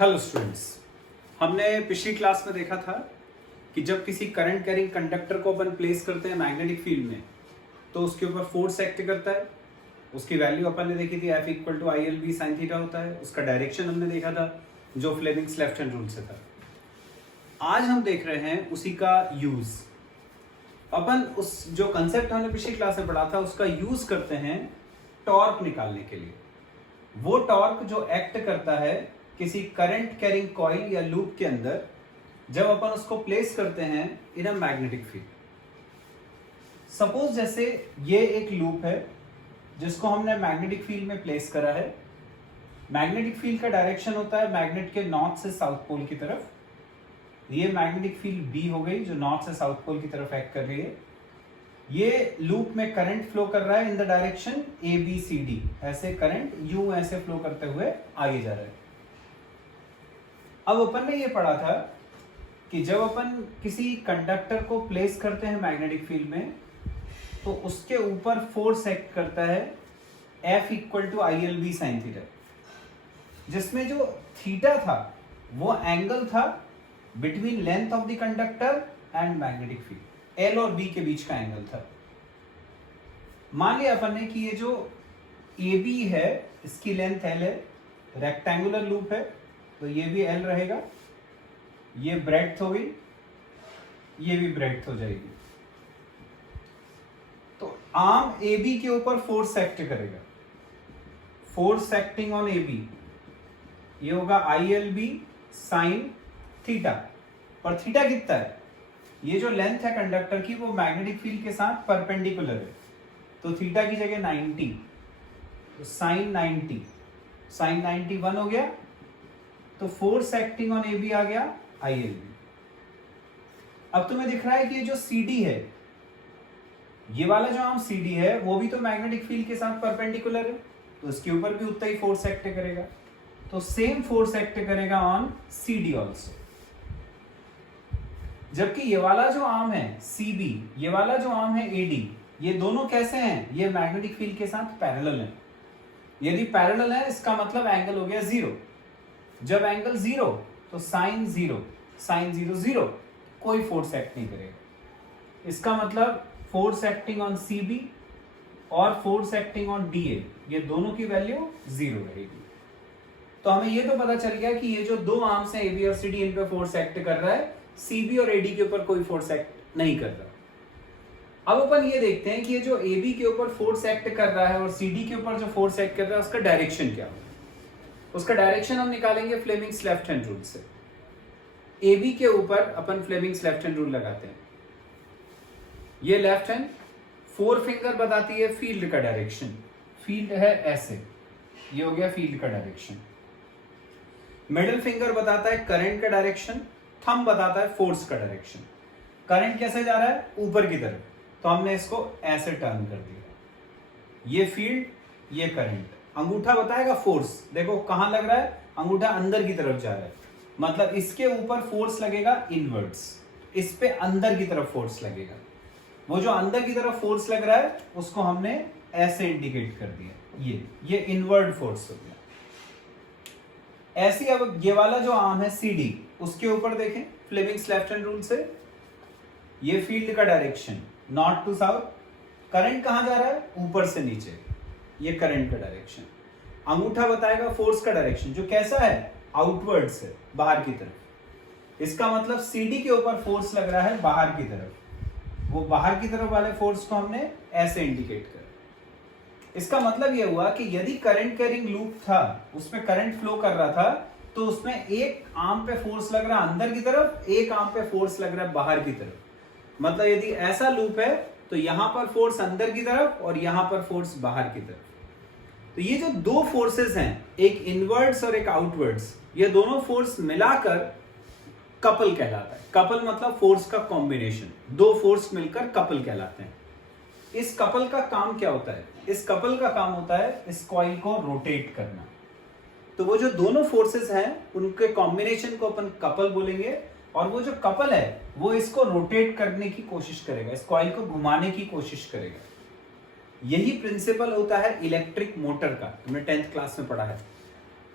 Hello students, हमने पिछली class में देखा था कि जब किसी करंट कैरिंग कंडक्टर को अपन प्लेस करते हैं मैग्नेटिक फील्ड में तो उसके ऊपर फोर्स एक्ट करता है। उसकी वैल्यू अपन ने देखी थी F equal to ILB sine theta होता है। उसका डायरेक्शन हमने देखा था जो फ्लेमिंग्स लेफ्ट हैंड रूल से था। आज हम देख रहे हैं उसी का यूज। अपन उस जो कंसेप्ट हमने पिछली क्लास में पढ़ा था उसका यूज करते हैं टॉर्क निकालने के लिए। वो टॉर्क जो एक्ट करता है किसी करंट कैरिंग कॉइल या लूप के अंदर जब अपन उसको प्लेस करते हैं इन अ मैग्नेटिक फील्ड। सपोज जैसे ये एक लूप है जिसको हमने मैग्नेटिक फील्ड में प्लेस करा है। मैग्नेटिक फील्ड का डायरेक्शन होता है मैग्नेट के नॉर्थ से साउथ पोल की तरफ। ये मैग्नेटिक फील्ड बी हो गई जो नॉर्थ से साउथ पोल की तरफ एक्ट कर रही है। ये लूप में करंट फ्लो कर रहा है इन द डायरेक्शन ABCD। ऐसे करंट यू ऐसे फ्लो करते हुए आगे जा रहा है। अब अपन ने ये पढ़ा था कि जब अपन किसी कंडक्टर को प्लेस करते हैं मैग्नेटिक फील्ड में तो उसके ऊपर फोर्स एक्ट करता है F equal to ILB sine theta, जिसमें जो थीटा था वो एंगल था between length of the conductor and magnetic field. L और B के बीच का एंगल था। मान लिया अपन ने कि ये जो AB है इसकी लेंथ L है, रेक्टेंगुलर लूप है तो ये भी L रहेगा, ये ब्रेड्थ हो गई, ये भी ब्रेड्थ हो जाएगी। तो आर्म AB के ऊपर फोर्स एक्ट करेगा। फोर्स एक्टिंग ऑन AB ये होगा ILB साइन थीटा। और थीटा कितना है? ये जो लेंथ है कंडक्टर की वो मैग्नेटिक फील्ड के साथ परपेंडिकुलर है तो थीटा की जगह 90, तो साइन 90, साइन 90 1 हो गया। तो फोर्स एक्टिंग ऑन AB आ गया ILB। अब तुम्हें दिख रहा है कि ये जो CD है, ये वाला जो आर्म CD है वो भी तो मैग्नेटिक फील्ड के साथ परपेंडिकुलर है तो इसके ऊपर भी उतना ही फोर्स एक्ट करेगा। तो सेम फोर्स एक्ट करेगा ऑन CD ऑल्सो। जबकि ये वाला जो आर्म है CB, ये वाला जो आर्म है AD, ये दोनों कैसे हैं? ये मैग्नेटिक फील्ड के साथ पैरेलल है। यदि पैरेलल है इसका मतलब एंगल हो गया 0। जब एंगल 0 तो साइन 0, साइन 0 0, कोई फोर्स एक्ट नहीं करेगा। इसका मतलब फोर्स एक्टिंग ऑन CB और फोर्स एक्टिंग ऑन DA ये दोनों की वैल्यू 0 रहेगी। तो हमें ये तो पता चल गया कि ये जो दो आर्म्स हैं AB और CD इन पे फोर्स एक्ट कर रहा है, CB और AD के ऊपर कोई फोर्स एक्ट नहीं कर रहा। अब अपन ये देखते हैं कि ये जो AB के ऊपर फोर्स एक्ट कर रहा है और CD के ऊपर जो फोर्स एक्ट कर रहा है उसका डायरेक्शन क्या होगा। उसका डायरेक्शन हम निकालेंगे फ्लेमिंग्स लेफ्ट हैंड रूल से। AB के ऊपर अपन फ्लेमिंग्स लेफ्ट हैंड रूल लगाते हैं। ये लेफ्ट हैंड 4 फिंगर बताती है फील्ड का डायरेक्शन। फील्ड है ऐसे, ये हो गया फील्ड का डायरेक्शन। मिडिल फिंगर बताता है करंट का डायरेक्शन, थंब बताता है फोर्स का डायरेक्शन। करंट कैसे जा रहा है? ऊपर की तरफ, तो हमने इसको ऐसे टर्न कर दिया। ये फील्ड, ये करंट। अंगूठा बताएगा फोर्स। देखो कहां लग रहा है, अंगूठा अंदर की तरफ जा रहा है, मतलब इसके ऊपर फोर्स लगेगा इनवर्ड्स, इस पे अंदर की तरफ फोर्स लगेगा। वो जो अंदर की तरफ फोर्स लग रहा है उसको हमने ऐसे इंडिकेट कर दिया, ये इनवर्ड फोर्स हो गया। ऐसे अब ये वाला जो आर्म है CD, उसके ऊपर देखें फ्लेमिंग्स लेफ्ट हैंड रूल से, ये फील्ड का direction north to south. Current कहां जा रहा है? ऊपर से नीचे, ये करंट का डायरेक्शन। अंगूठा बताएगा फोर्स का डायरेक्शन जो कैसा है? आउटवर्ड से, बाहर की तरफ। इसका मतलब CD के ऊपर फोर्स लग रहा है बाहर की तरफ। वो बाहर की तरफ वाले फोर्स को हमने ऐसे इंडिकेट कर। इसका मतलब यह हुआ कि यदि करंट कैरिंग लूप था, उसमें करंट फ्लो कर रहा था, तो उसमें एक आर्म पे फोर्स लग रहा है अंदर की तरफ, एक आर्म पे फोर्स लग रहा है बाहर की तरफ। मतलब यदि ऐसा लूप है तो यहां पर फोर्स अंदर की तरफ और यहां पर फोर्स बाहर की तरफ। तो ये जो दो फोर्सेस हैं, एक इनवर्ड्स और एक आउटवर्ड्स, ये दोनों फोर्स मिलाकर कपल कहलाता है। कपल मतलब फोर्स का कॉम्बिनेशन, दो फोर्स मिलकर कपल कहलाते हैं। इस कपल का काम क्या होता है? इस कपल का काम होता है इस कॉइल को रोटेट करना। तो वो जो दोनों फोर्सेस हैं उनके कॉम्बिनेशन को अपन कपल बोलेंगे, और वो जो कपल है वो इसको रोटेट करने की कोशिश करेगा, इस कॉइल को घुमाने की कोशिश करेगा। यही प्रिंसिपल होता है इलेक्ट्रिक मोटर का, तुमने 10th क्लास में पढ़ा है।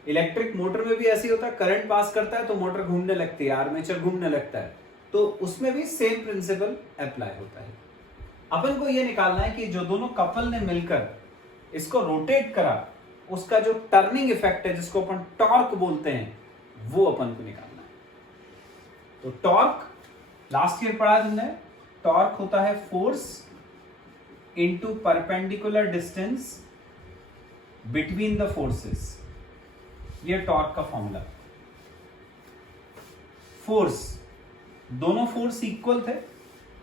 इलेक्ट्रिक मोटर में भी ऐसे ही होता है, करंट पास करता है तो मोटर घूमने लगती है, आर्मेचर घूमने लगता है, तो उसमें भी सेम प्रिंसिपल अप्लाई होता है। अपन को ये निकालना है कि जो दोनों कपल ने मिलकर इसको रोटेट करा, उसका जो टर्निंग इफेक्ट है जिसको अपन टॉर्क बोलते हैं, वो अपन को निकालना है। तो टॉर्क लास्ट ईयर पढ़ा तुमने, टॉर्क होता है force into perpendicular distance between the forces, ये टॉर्क का फॉर्मूला। फोर्स, दोनों फोर्स इक्वल थे,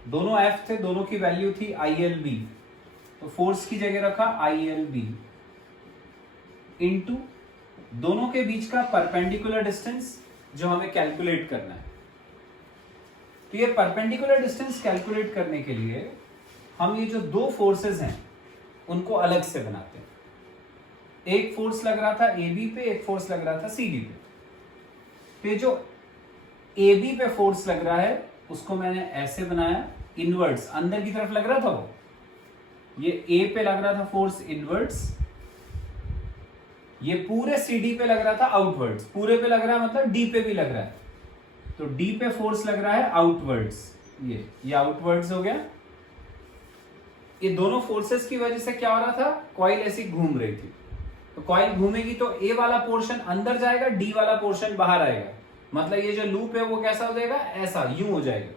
दोनों एफ थे, दोनों की वैल्यू थी ILB, तो फोर्स की जगह रखा ILB इनटू दोनों के बीच का परपेंडिकुलर डिस्टेंस जो हमें कैलकुलेट करना है। तो ये परपेंडिकुलर डिस्टेंस कैलकुलेट करने के लिए हम ये जो दो फोर्सेस हैं उनको अलग से बनाते हैं। एक फोर्स लग रहा था AB पे, एक फोर्स लग रहा था CD पे। तो ये जो AB पे फोर्स लग रहा है उसको मैंने ऐसे बनाया, इनवर्ड्स, अंदर की तरफ लग रहा था वो, ये A पे लग रहा था फोर्स इनवर्ड्स, ये पूरे CD पे लग रहा था आउटवर्ड्स, पूरे पे लग रहा है मतलब D पे भी लग रहा है, तो D पे फोर्स लग रहा है आउटवर्ड्स, ये आउटवर्ड्स हो गया। ये दोनों फोर्सेस की वजह से क्या हो रहा था, कॉइल ऐसी घूम रही थी, तो कॉइल घूमेगी तो A वाला पोर्शन अंदर जाएगा, D वाला पोर्शन बाहर आएगा, मतलब ये जो लूप है वो कैसा हो जाएगा, ऐसा यूं हो जाएगा।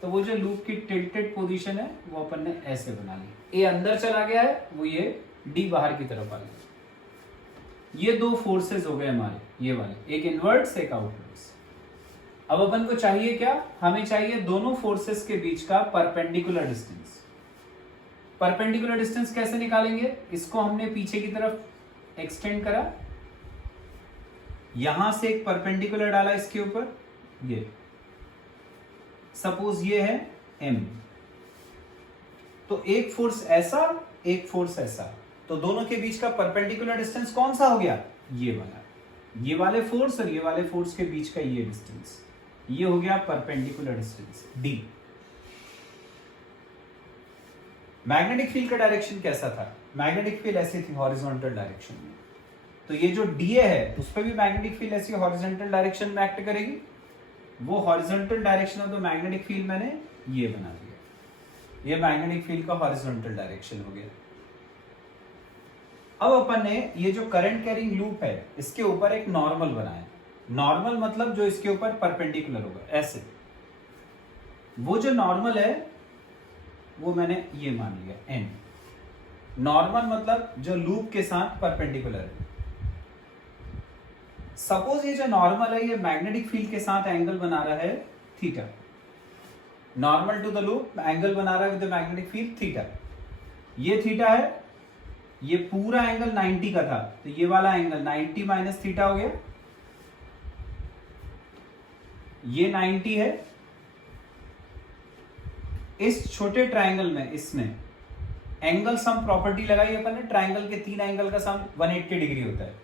तो वो जो लूप की टिल्टेड पोजीशन है वो अपन ने ऐसे बना ली, A अंदर चला गया है, वो ये D बाहर की तरफ आ गया। ये दो फोर्सेस हो गए हमारे, ये वाले, एक इनवर्ट्स एक आउटवर्ड्स। अब अपन को चाहिए क्या, हमें चाहिए दोनों फोर्सेस के बीच का परपेंडिकुलर डिस्टेंस। परपेंडिकुलर डिस्टेंस कैसे निकालेंगे, इसको हमने पीछे की तरफ एक्सटेंड करा, यहां से एक परपेंडिकुलर डाला इसके ऊपर, ये सपोज ये है M, तो एक फोर्स ऐसा एक फोर्स ऐसा, तो दोनों के बीच का परपेंडिकुलर डिस्टेंस कौन सा हो गया, ये वाला, ये वाले फोर्स और ये वाले फोर्स के बीच का ये डिस्टेंस, ये हो गया perpendicular distance D। Magnetic field का डायरेक्शन कैसा था, मैग्नेटिक फील्ड ऐसी थी हॉरिजॉन्टल डायरेक्शन में, तो ये जो DA है उस पर भी मैग्नेटिक फील्ड ऐसी हॉरिजॉन्टल डायरेक्शन में एक्ट करेगी, वो horizontal direction of the magnetic field मैंने ये बना दिया, ये मैग्नेटिक फील्ड का हॉरिजॉन्टल डायरेक्शन हो गया। अब अपन ने ये जो करंट कैरिंग लूप है इसके ऊपर एक नॉर्मल बनाया, नॉर्मल मतलब जो इसके ऊपर परपेंडिकुलर होगा ऐसे, वो जो नॉर्मल है वो मैंने ये मान लिया N, नॉर्मल मतलब जो लूप के साथ परपेंडिकुलर है। सपोज ये जो नॉर्मल है ये मैग्नेटिक फील्ड के साथ एंगल बना रहा है theta, normal to the loop angle बना रहा है with the magnetic field theta, ये थीटा है, ये पूरा एंगल 90 का था, तो ये वाला एंगल 90 माइनस थीटा हो गया, ये 90 है। इस छोटे ट्राइंगल में इसमें एंगल सम प्रॉपर्टी लगाई अपन ने, ट्राइंगल के तीन एंगल का सम 180 डिग्री होता है,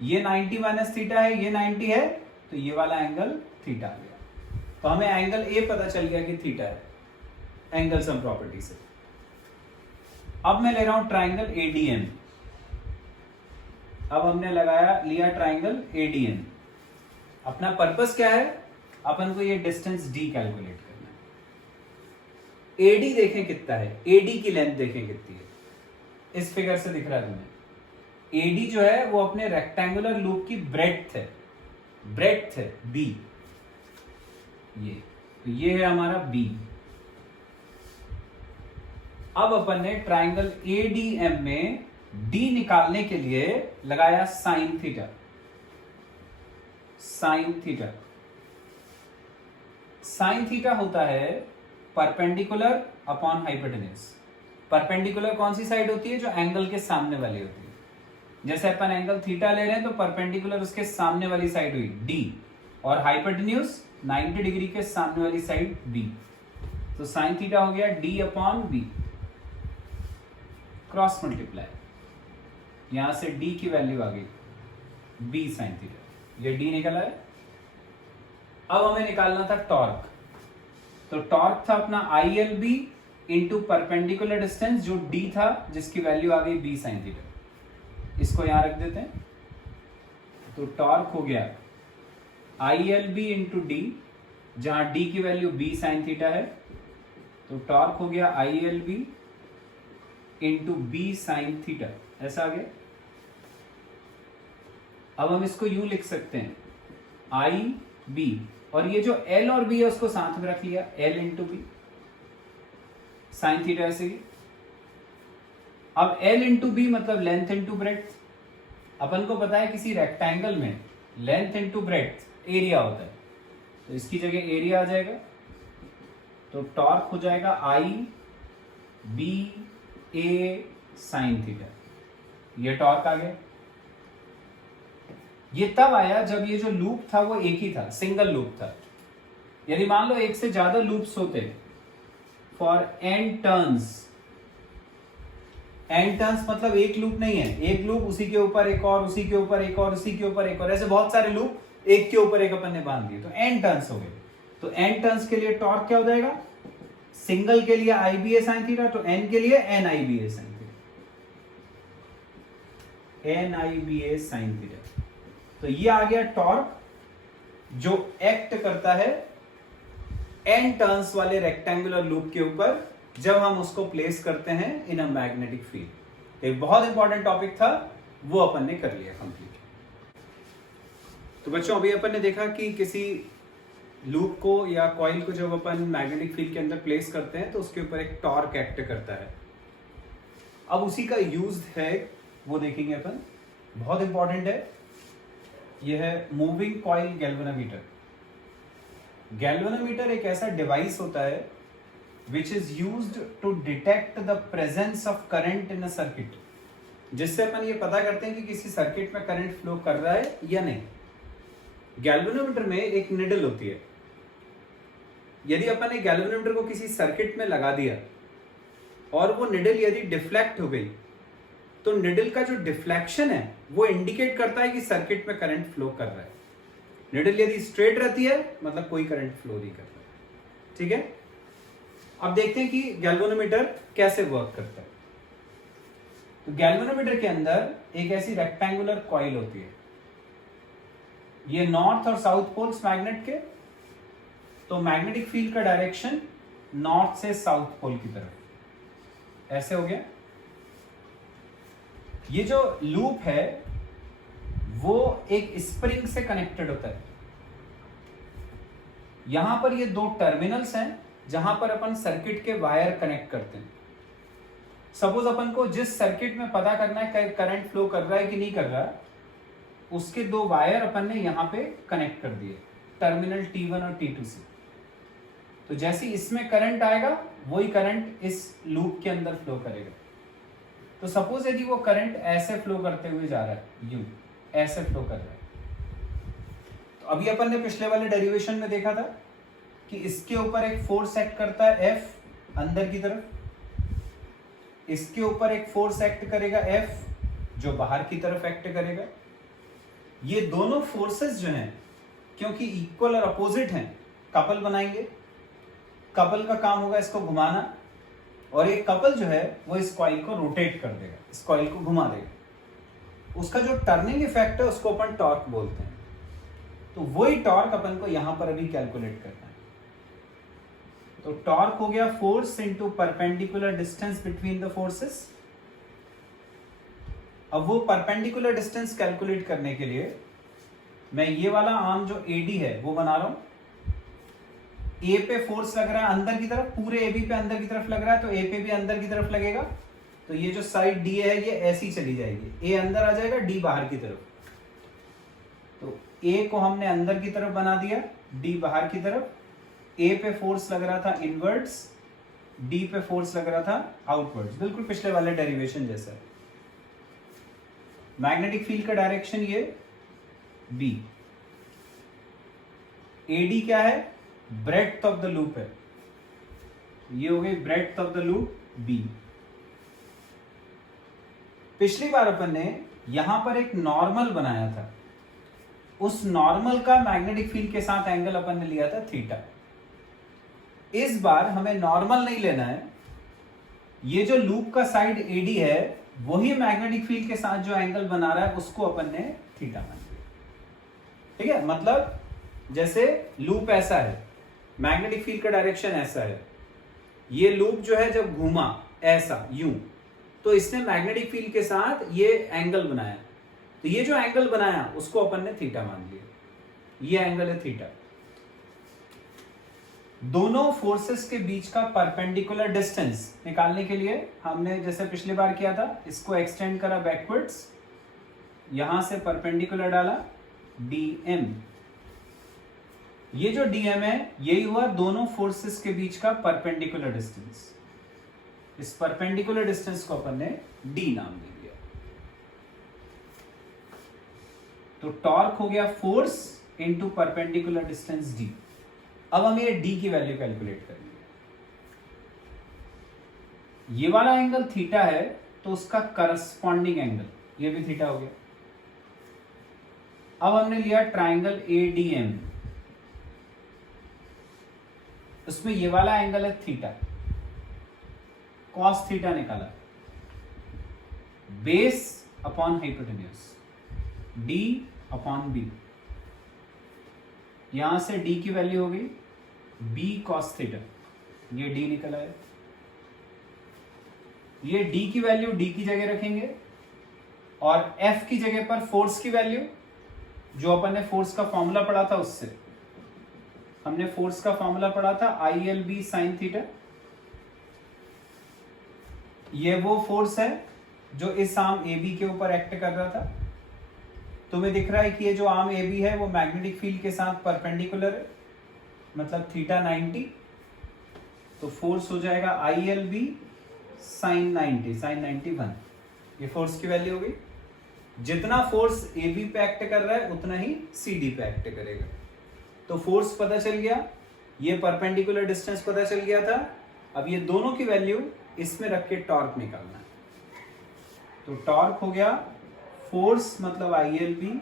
ये 90 माइनस थीटा है, ये 90 है, तो ये वाला एंगल थीटा आ गया, तो हमें एंगल ए पता चल गया कि थीटा है एंगल सम प्रॉपर्टी से। अब मैं ले रहा हूं ट्राइंगल ADM, अब हमने लिया ट्राइंगल ADM, अपना पर्पस क्या है, अपन को ये डिस्टेंस D कैलकुलेट करना है। AD देखें कितना है, AD की लेंथ देखें कितनी है, इस फिगर से दिख रहा है तुम्हें, AD जो है वो अपने रेक्टेंगुलर लूप की ब्रेड्थ है, ब्रेड्थ है B, ये तो ये है हमारा B। अब अपन ने ट्राइंगल ADM में D निकालने के लिए लगाया sine theta, sine theta, sign theta होता है परपेंडिकुलर अपॉन हाइपोटेन्यूज। परपेंडिकुलर कौन सी साइड होती है, जो एंगल के सामने वाली होती है, जैसे अपन एंगल थीटा ले रहे हैं तो परपेंडिकुलर उसके सामने वाली साइड हुई D, और हाइपोटेन्यूज 90 डिग्री के सामने वाली साइड B, तो साइन थीटा हो गया D upon B, cross multiply, यहां से D की वैल्यू आ गई B साइन थीटा, ये D निकला है। अब हमें निकालना था टॉर्क, तो टॉर्क था अपना ILB इंटू परपेंडिकुलर डिस्टेंस जो D था, जिसकी वैल्यू आ गई B साइन थीटा, इसको यहां रख देते हैं। तो टॉर्क हो गया ILB इंटू डी, जहां डी की वैल्यू b साइन थीटा है, तो टॉर्क हो गया ILB into b sine theta, ऐसा आ गया। अब हम इसको यूं लिख सकते हैं IB, और ये जो L और B है उसको साथ में रख लिया, L into B sine theta, ऐसे ही। अब L इंटू बी मतलब लेंथ इंटू ब्रेड्थ। अपन को पता है किसी रेक्टेंगल में लेंथ इंटू ब्रेड्थ एरिया होता है, तो इसकी जगह एरिया आ जाएगा, तो टॉर्क हो जाएगा IBA साइन थीटा, ये टॉर्क आ गया। ये तब आया जब ये जो लूप था वो एक ही था, सिंगल लूप था। यदि मान लो एक से ज्यादा लूप्स होते, for n turns, n turns मतलब एक लूप नहीं है, एक लूप उसी के ऊपर एक और, उसी के ऊपर एक और, उसी के ऊपर एक और, ऐसे बहुत सारे लूप एक के ऊपर एक अपन ने बांध दिए, तो n टर्न्स हो गए। तो n टर्न्स के लिए टॉर्क क्या हो जाएगा, सिंगल के लिए IBA साइन थीटा, तो n के लिए NIBA sine theta, NIBA sine theta. तो ये आ गया टॉर्क जो एक्ट करता है n टर्न्स वाले रेक्टेंगुलर लूप के ऊपर जब हम उसको प्लेस करते हैं इन अ मैग्नेटिक फील्ड। एक बहुत इंपॉर्टेंट टॉपिक था, वो अपन ने कर लिया कंप्लीट। तो बच्चों अभी अपन ने देखा कि किसी लूप को या कॉइल को जब अपन मैग्नेटिक फील्ड के अंदर प्लेस करते हैं तो उसके ऊपर एक टॉर्क एक्ट करता है। अब उसी का यूज है वो देखेंगे अपन, बहुत इंपॉर्टेंट है। यह है मूविंग कॉइल गैल्वेनोमीटर। गैल्वेनोमीटर एक ऐसा डिवाइस होता है which is used to detect the presence of current in a circuit, जिससे अपन ये पता करते हैं कि किसी सर्किट में करंट फ्लो कर रहा है या नहीं। गैल्वेनोमीटर में एक निडल होती है। यदि अपन ने गैल्वेनोमीटर को किसी सर्किट में लगा दिया और वो निडल यदि डिफ्लेक्ट हो गई, तो निडल का जो डिफ्लेक्शन है वो इंडिकेट करता है कि सर्किट में करंट फ्लो कर रहा है। निडल यदि स्ट्रेट रहती है मतलब कोई करंट फ्लो नहीं कर रहा है। ठीक है, अब देखते हैं कि गैल्वेनोमीटर कैसे वर्क करता है। तो गैल्वेनोमीटर के अंदर एक ऐसी रेक्टेंगुलर कॉइल होती है, ये नॉर्थ और साउथ पोल्स मैग्नेट के, तो मैग्नेटिक फील्ड का डायरेक्शन नॉर्थ से साउथ पोल की तरफ, ऐसे हो गया। ये जो लूप है वो एक स्प्रिंग से कनेक्टेड होता है। यहां पर ये दो टर्मिनल्स हैं जहां पर अपन सर्किट के वायर कनेक्ट करते हैं। सपोज अपन को जिस सर्किट में पता करना है करंट फ्लो कर रहा है कि नहीं कर रहा, उसके दो वायर अपन ने यहां पे कनेक्ट कर दिए, टर्मिनल T1 और T2 से। तो जैसे इसमें करंट आएगा वही करंट इस लूप के अंदर फ्लो करेगा। तो सपोज यदि वो करंट ऐसे फ्लो करते हुए जा रहा है, यूं ऐसे फ्लो कर रहा है, तो अभी अपन ने पिछले वाले डेरिवेशन में देखा था कि इसके ऊपर एक फोर्स एक्ट करता है F अंदर की तरफ, इसके ऊपर एक फोर्स एक्ट करेगा F जो बाहर की तरफ एक्ट करेगा। ये दोनों फोर्सेस जो हैं क्योंकि इक्वल और अपोजिट हैं, कपल बनाएंगे। कपल का काम होगा इसको घुमाना, और एक कपल जो है वो इस कॉइल को रोटेट कर देगा, इस कॉइल को घुमा देगा। उसका जो टर्निंग इफेक्ट है उसको अपन टॉर्क बोलते हैं। तो वही टॉर्क अपन को यहां पर अभी कैलकुलेट करना है। तो टॉर्क हो गया force into perpendicular distance between the forces. अब वो परपेंडिकुलर डिस्टेंस कैलकुलेट करने के लिए मैं ये वाला आर्म जो AD है वो बना रहा हूं। A पे फोर्स लग रहा है अंदर की तरफ, पूरे AB पे अंदर की तरफ लग रहा है, तो A पे भी अंदर की तरफ लगेगा। तो ये जो साइड D है ये ऐसी चली जाएगी, A अंदर आ जाएगा, D बाहर की तरफ। तो A को हमने अंदर की तरफ बना दिया, D बाहर की तरफ। A पे फोर्स लग रहा था इनवर्ड्स, D पे फोर्स लग रहा था आउटवर्ड्स, बिल्कुल पिछले वाले डेरिवेशन जैसा। मैग्नेटिक फील्ड का डायरेक्शन ये B। AD क्या है, ब्रेड्थ ऑफ द लूप है, ये हो गई breadth of the loop B। पिछली बार अपन ने यहां पर एक नॉर्मल बनाया था, उस नॉर्मल का मैग्नेटिक फील्ड के साथ एंगल अपन ने लिया था थीटा। इस बार हमें नॉर्मल नहीं लेना है, ये जो लूप का साइड AD है वही मैग्नेटिक फील्ड के साथ जो एंगल बना रहा है उसको अपन ने थीटा मान लिया। ठीक है, मतलब जैसे लूप ऐसा है, मैग्नेटिक फील्ड का डायरेक्शन ऐसा है, ये लूप जो है जब घूमा ऐसा यूं, तो इसने मैग्नेटिक फील्ड के साथ ये एंगल बनाया, तो ये जो एंगल बनाया उसको अपन ने थीटा मान लिया, ये एंगल है थीटा। दोनों फोर्सेस के बीच का परपेंडिकुलर डिस्टेंस निकालने के लिए हमने जैसे पिछली बार किया था, इसको एक्सटेंड करा बैकवर्ड्स, यहां से परपेंडिकुलर डाला dm। ये जो dm है यही हुआ दोनों फोर्सेस के बीच का परपेंडिकुलर डिस्टेंस। इस परपेंडिकुलर डिस्टेंस को अपन ने d नाम दे दिया। तो टॉर्क हो गया force into perpendicular distance d। अब हमें ये d की वैल्यू कैलकुलेट करनी है। ये वाला एंगल थीटा है तो उसका करस्पॉन्डिंग एंगल ये भी थीटा हो गया। अब हमने लिया ट्राइंगल ADM, उसमें ये वाला एंगल है थीटा, कॉस थीटा निकाला, base upon hypotenuse d upon b। यहां से d की वैल्यू हो गई b cos थीटा, ये d निकला है। ये d की वैल्यू d की जगह रखेंगे और f की जगह पर फोर्स की वैल्यू, जो अपन ने फोर्स का फॉर्मूला पढ़ा था उससे, हमने फोर्स का फॉर्मूला पढ़ा था ILB sin थीटा। ये वो फोर्स है जो इस आर्म AB के ऊपर एक्ट कर रहा था। तुम्हें दिख रहा है कि ये जो आर्म AB है वो मैग्नेटिक फील्ड के साथ परपेंडिकुलर है, मतलब थीटा 90। तो फोर्स हो जाएगा ILB sin 90, sin 91। ये फोर्स की वैल्यू हो गई। जितना फोर्स AB पे एक्ट कर रहा है उतना ही CD पे एक्ट करेगा। तो फोर्स पता चल गया, ये परपेंडिकुलर डिस्टेंस पता चल गया था। अब ये दोनों की वैल्यू इसमें रख के टॉर्क निकालना है। तो टॉर्क हो गया फोर्स मतलब ILB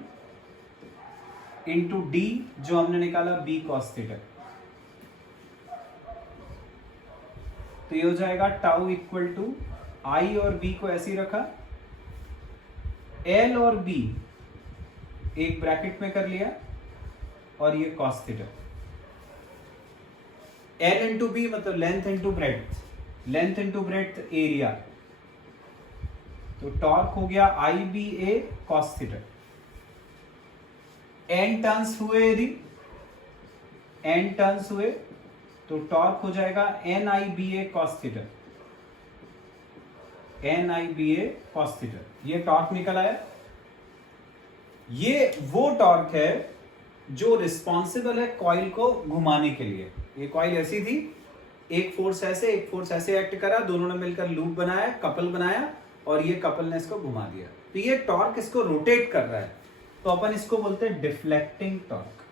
इंटू D, जो हमने निकाला B cos थीटा। तो ये हो जाएगा टाउ इक्वल टू I और B को ऐसे ही रखा, L और B एक ब्रैकेट में कर लिया और ये cos theta. L into B मतलब length into breadth, length into breadth area. तो टॉर्क हो गया IBA cos theta. n turns हुए, यदि n टर्न्स हुए तो टॉर्क हो जाएगा NIBA cos theta, NIBA cos theta. ये टॉर्क निकल आया। ये वो टॉर्क है जो रिस्पॉन्सिबल है कॉइल को घुमाने के लिए। ये कॉइल ऐसी थी, एक फोर्स ऐसे एक्ट करा, दोनों ने मिलकर लूप बनाया, कपल बनाया और ये कपल ने इसको घुमा दिया। तो ये टॉर्क इसको रोटेट कर रहा है, तो अपन इसको बोलते हैं deflecting torque,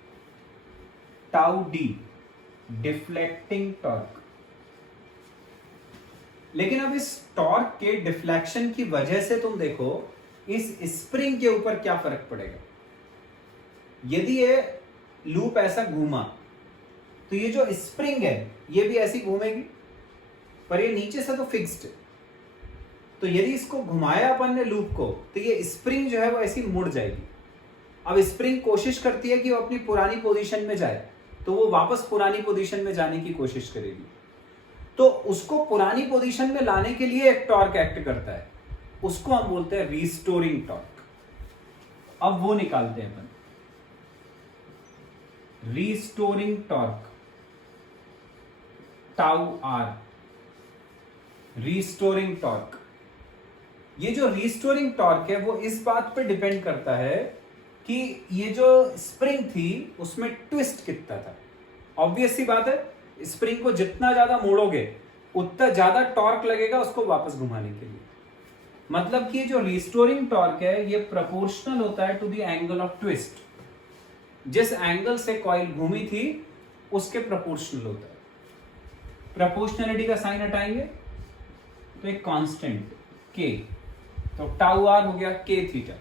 tau D, deflecting torque. लेकिन अब इस टॉर्क के डिफ्लेक्शन की वजह से तुम देखो इस स्प्रिंग के ऊपर क्या फर्क पड़ेगा। यदि ये लूप ऐसा घूमा तो ये जो स्प्रिंग है ये भी ऐसी घूमेगी, पर ये नीचे से तो फिक्स्ड है। तो यदि इसको घुमाया अपन ने लूप को तो ये स्प्रिंग जो है वो ऐसी मुड़ जाएगी। अब स्प्रिंग कोशिश करती है कि वो अपनी पुरानी पोजीशन में जाए, तो वो वापस पुरानी पोजीशन में जाने की कोशिश करेगी। तो उसको पुरानी पोजीशन में लाने के लिए एक टॉर्क एक्ट करता है, उसको हम बोलते हैं रीस्टोरिंग टॉर्क। अब वो निकालते हैं अपन, restoring torque tau r, restoring torque. ये जो रीस्टोरिंग टॉर्क है वो इस बात पे डिपेंड करता है कि ये जो स्प्रिंग थी उसमें ट्विस्ट कितना था। ऑब्वियस सी बात है, स्प्रिंग को जितना ज्यादा मोड़ोगे उतना ज्यादा टॉर्क लगेगा उसको वापस घुमाने के लिए। मतलब कि जो रीस्टोरिंग टॉर्क है ये प्रोपोर्शनल होता है to the angle of twist. जिस एंगल से कॉइल घूमी थी उसके प्रोपोर्शनल होता है। प्रोपोर्शनलिटी का साइन हटाएंगे तो एक कांस्टेंट k, तो टाउ आर हो गया k थीटा।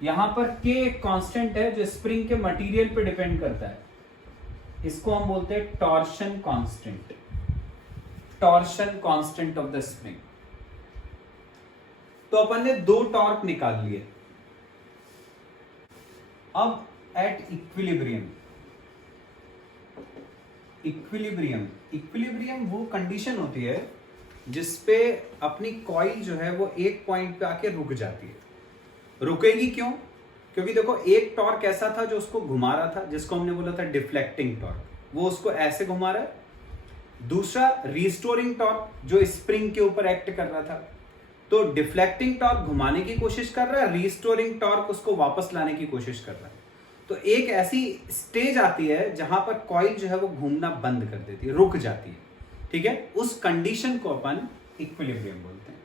यहां पर k एक कांस्टेंट है जो स्प्रिंग के मटेरियल पे डिपेंड करता है, इसको हम बोलते हैं torsion constant, torsion constant of the spring. तो अपन ने दो टॉर्क निकाल लिए। अब एट इक्विलिब्रियम। इक्विलिब्रियम वो कंडीशन होती है जिसपे अपनी कॉइल जो है वो एक पॉइंट पे आके रुक जाती है। रुकेगी क्यों? क्योंकि देखो एक टॉर्क ऐसा था जो उसको घुमा रहा था, जिसको हमने बोला था डिफ्लेक्टिंग टॉर्क, वो उसको ऐसे घुमा रहा है। दूसरा रिस्टोरिंग टॉर्क जो स्प्रिंग के ऊपर एक्ट कर रहा था। तो डिफ्लेक्टिंग टॉर्क घुमाने की कोशिश कर रहा है, रिस्टोरिंग टॉर्क उसको वापस लाने की कोशिश कर रहा है। तो एक ऐसी स्टेज आती है जहां पर कॉइल जो है वो घूमना बंद कर देती है, रुक जाती है। ठीक है, उस कंडीशन को अपन इक्विलिब्रियम बोलते हैं।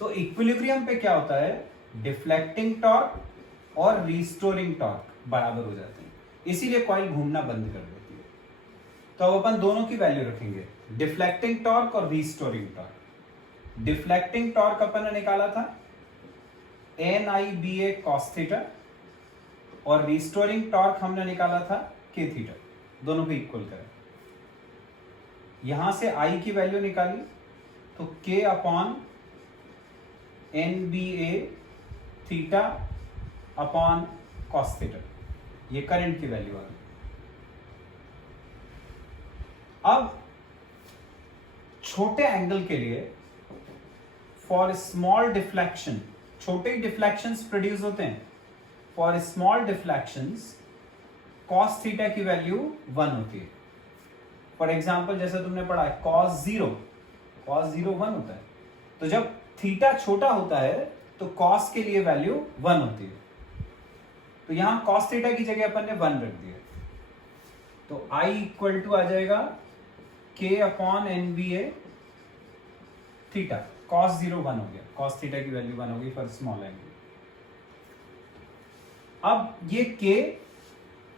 तो इक्विलिब्रियम पे क्या होता है, डिफ्लेक्टिंग टॉर्क और रिस्टोरिंग टॉर्क बराबर हो जाते हैं, इसीलिए कॉइल घूमना बंद कर देती है। तो अब अपन दोनों की वैल्यू रखेंगे, डिफ्लेक्टिंग टॉर्क और रिस्टोरिंग टॉर्क। डिफ्लेक्टिंग टॉर्क अपन ने निकाला था NIBA cos थीटा, और रिस्टोरिंग टॉर्क हमने निकाला था K थीटा। दोनों को इक्वल करें, यहां से I की वैल्यू निकाली तो K upon NBA theta upon cos theta, ये करंट की वैल्यू आ गई। अब छोटे एंगल के लिए फॉर स्मॉल डिफ्लेक्शन, छोटे डिफ्लेक्शंस प्रोड्यूस होते हैं। For small deflections cos theta की वैल्यू 1 होती है। फॉर एग्जाम्पल जैसे तुमने पढ़ा है कॉस जीरो 1 होता है। तो जब थीटा छोटा होता है तो कॉस के लिए वैल्यू 1 होती है। तो यहां कॉस थीटा की जगह अपन ने 1 रख दिया, तो I इक्वल टू आ जाएगा K upon NBA theta. Cos 0 1 हो गया, कॉस थीटा की वैल्यू 1 होगी फॉर स्मॉल एंगल। अब ये K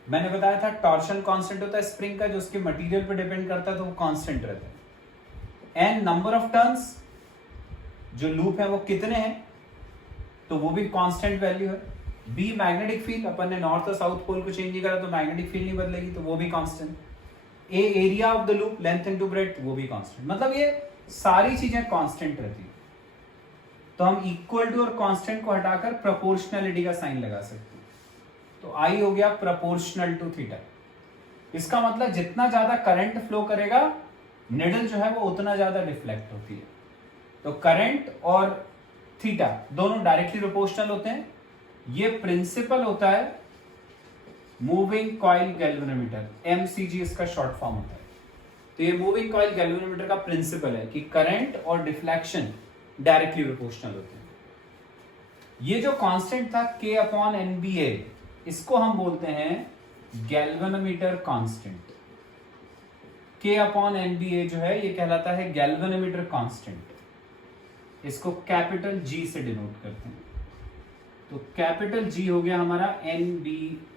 मैंने बताया था टॉर्शन कांस्टेंट होता है स्प्रिंग का, जो उसके मटेरियल पे डिपेंड करता है, तो वो कांस्टेंट रहता है। एंड नंबर ऑफ टर्न्स, जो लूप है वो कितने हैं, तो वो भी कांस्टेंट वैल्यू है। बी मैग्नेटिक फील्ड, अपन ने नॉर्थ और साउथ पोल को चेंज नहीं करा तो मैग्नेटिक फील्ड नहीं बदलेगी, तो वो भी constant. A area of the loop, length into breadth, वो भी कांस्टेंट। मतलब ये सारी चीजें कांस्टेंट रहती है। तो हम इक्वल टू और कांस्टेंट को हटाकर प्रोपोर्शनलिटी का साइन लगा सकते हैं। तो I हो गया प्रोपोर्शनल टू थीटा। इसका मतलब जितना ज्यादा करंट फ्लो करेगा निडल जो है वो उतना ज्यादा रिफ्लेक्ट होती है। तो करंट और थीटा दोनों डायरेक्टली प्रोपोर्शनल होते हैं। ये प्रिंसिपल होता है मूविंग कॉइल गैल्वेनोमीटर, MCG इसका शॉर्ट फॉर्म होता है। तो ये मूविंग कॉइल गैल्वेनोमीटर का प्रिंसिपल है कि करंट और डिफ्लेक्शन डायरेक्टली प्रोपोर्शनल होते हैं। ये जो कांस्टेंट था K अपॉन NBA, इसको हम बोलते हैं galvanometer constant. K upon NBA जो है ये कहलाता है गैल्वेनोमीटर कांस्टेंट। इसको कैपिटल G से डिनोट करते हैं। तो कैपिटल G हो गया हमारा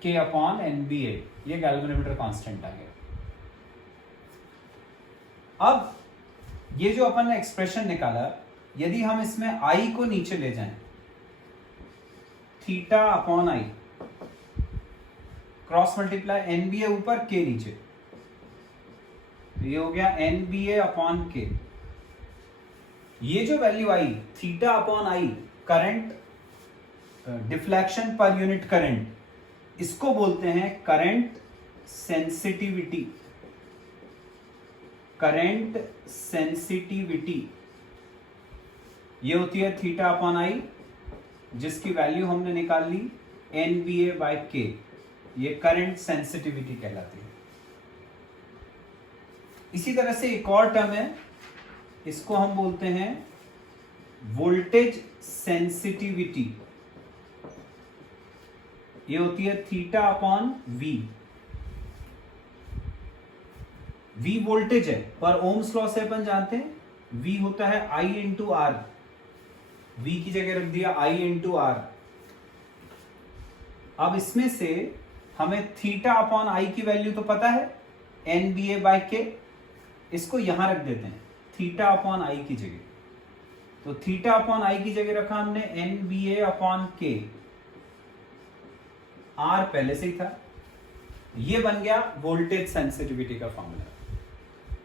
K अपॉन NBA, ये गैल्वेनोमीटर कांस्टेंट आ गया। अब ये जो अपन ने एक्सप्रेशन निकाला, यदि हम इसमें I को नीचे ले जाएं, theta upon I, cross multiply NBA ऊपर K नीचे, तो ये हो गया NBA अपॉन K। ये जो value I theta upon I, current deflection per unit current, इसको बोलते हैं करंट सेंसिटिविटी। करंट सेंसिटिविटी ये होती है थीटा अपॉन I, जिसकी वैल्यू हमने निकाल ली NBA बाय K। ये करंट सेंसिटिविटी कहलाती है। इसी तरह से एक और टर्म है, इसको हम बोलते हैं वोल्टेज सेंसिटिविटी। ये होती है theta upon V। V voltage है, पर ओम्स लॉ से अपन जानते हैं V होता है I इंटू R। V की जगह रख दिया I इंटू R। अब इसमें से हमें थीटा अपॉन I की वैल्यू तो पता है NBA बाय K, इसको यहां रख देते हैं थीटा अपॉन I की जगह। तो थीटा अपॉन I की जगह रखा हमने NBA अपॉन K, R पहले से ही था। ये बन गया वोल्टेज सेंसिटिविटी का फॉर्मूला।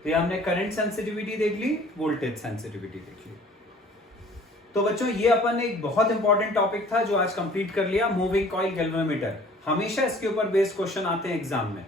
तो ये हमने करंट सेंसिटिविटी देख ली, वोल्टेज सेंसिटिविटी देख ली। तो बच्चों ये अपन ने एक बहुत इंपॉर्टेंट टॉपिक था जो आज कंप्लीट कर लिया, मूविंग कॉइल गैल्वेनोमीटर। हमेशा इसके ऊपर बेस्ड क्वेश्चन आते हैं एग्जाम में।